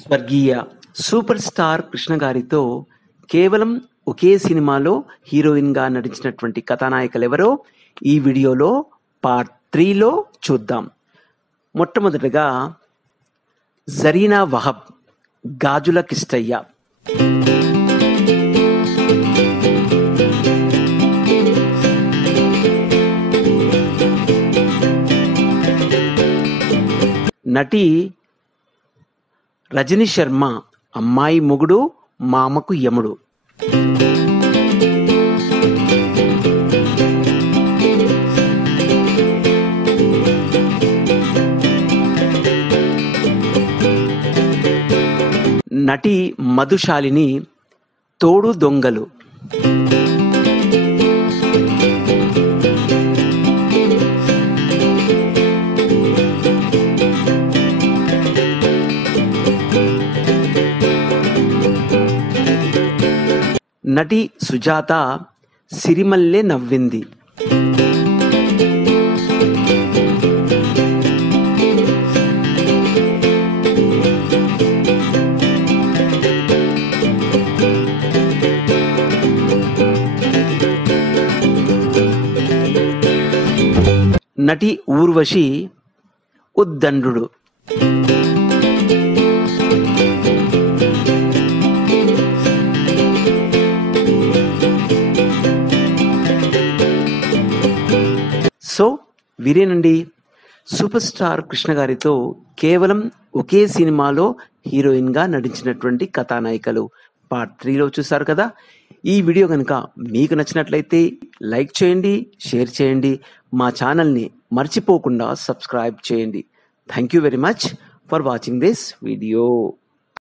స్వర్గీయ super star Krishna గారితో కేవలం ఒకే సినిమాలో హీరోయిన్‌గా నటించినటువంటి కథానాయికలెవరో ఈ వీడియోలో పార్ట్ 3లో చూద్దాం. మొట్టమొదటగా జరీనా వహబ్, గాజుల కిష్టయ్య. నటి రజనీ శర్మ, అమ్మాయి మొగుడు మామకు యముడు. నటి మధుశాలిని, తోడు దొంగలు. నటి సుజాత, సిరిమల్లె నవ్వింది. నటి ఊర్వశి, ఉద్దండు. సో వీరేనండి సూపర్ స్టార్ కృష్ణ గారితో కేవలం ఒకే సినిమాలో హీరోయిన్గా నటించినటువంటి కథానాయికలు. పార్ట్ 3లో చూసారు కదా. ఈ వీడియో కనుక మీకు నచ్చినట్లయితే లైక్ చేయండి, షేర్ చేయండి, మా ఛానల్ని మర్చిపోకుండా సబ్స్క్రైబ్ చేయండి. Thank you very much for watching this video.